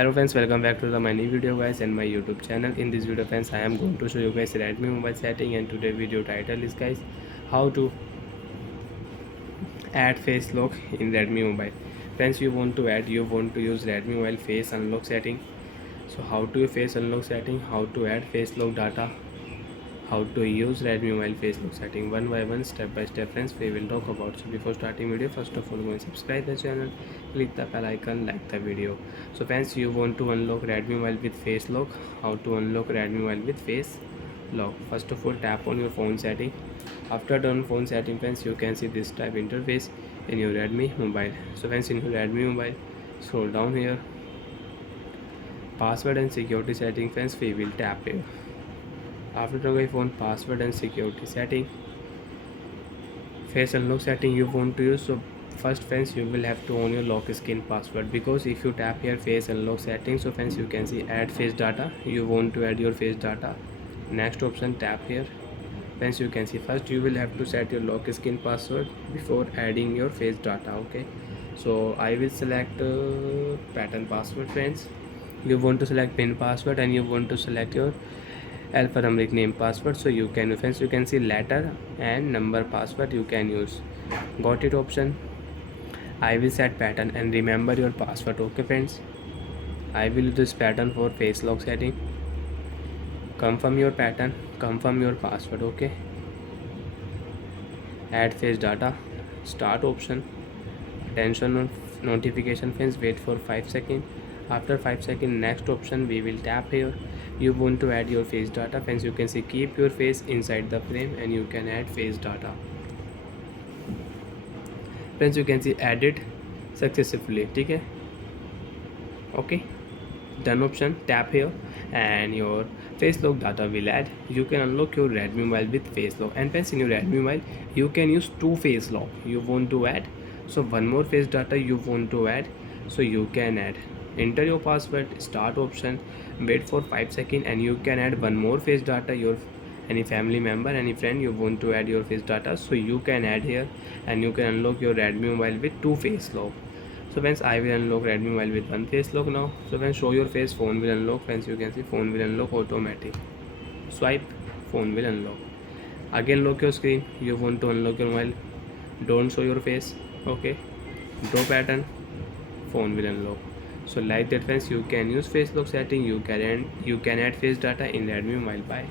Hello friends, welcome back to my new video guys and my YouTube channel. In this video friends, I am going to show you guys Redmi mobile setting, and today video title is guys how to add face lock in Redmi mobile. Friends, you want to use Redmi mobile face unlock setting. So how to face unlock setting, how to add face lock data, how to use Redmi mobile face lock setting one by one, step by step friends, we will talk about. So before starting video, first of all go and subscribe the channel, click the bell icon, like the video. So friends, you want to unlock Redmi mobile with face lock. How to unlock Redmi mobile with face lock? First of all, tap on your phone setting. After done phone setting friends, you can see this type interface in your Redmi mobile. So friends, in your Redmi mobile, scroll down here, password and security setting friends, we will tap here. After the phone password and security setting, face unlock setting you want to use. So first friends, you will have to own your lock screen password, because if you tap here face unlock setting, so friends you can see add face data. You want to add your face data. Next option, tap here. Friends, you can see first you will have to set your lock screen password before adding your face data. Okay, so I will select pattern password friends. You want to select pin password and you want to select your alphanumeric name password. So you can friends, you can see letter and number password you can use. Got it option. I will set pattern and remember your password. Okay friends, I will use this pattern for face lock setting. Confirm your pattern, confirm your password. Okay, add face data, start option, attention on notification friends, wait for 5 seconds. After 5 seconds, next option we will tap here. You want to add your face data friends, you can see keep your face inside the frame and you can add face data friends. You can see added successfully. Okay, okay, done option, tap here and your face lock data will add. You can unlock your Redmi mobile with face lock. And friends, in your Redmi mobile you can use two face lock you want to add. So one more face data you want to add, so you can add. Enter your password, start option, wait for 5 seconds and you can add one more face data. Your any family member, any friend you want to add your face data, so you can add here and you can unlock your Redmi mobile with two face lock. So friends, I will unlock Redmi mobile with one face lock now. So friends, show your face, phone will unlock. Friends, you can see phone will unlock automatic. Swipe, phone will unlock. Again lock your screen, you want to unlock your mobile, don't show your face. Okay, draw pattern, phone will unlock. So like that friends, you can use face lock setting, you can add face data in Redmi mobile. Bye.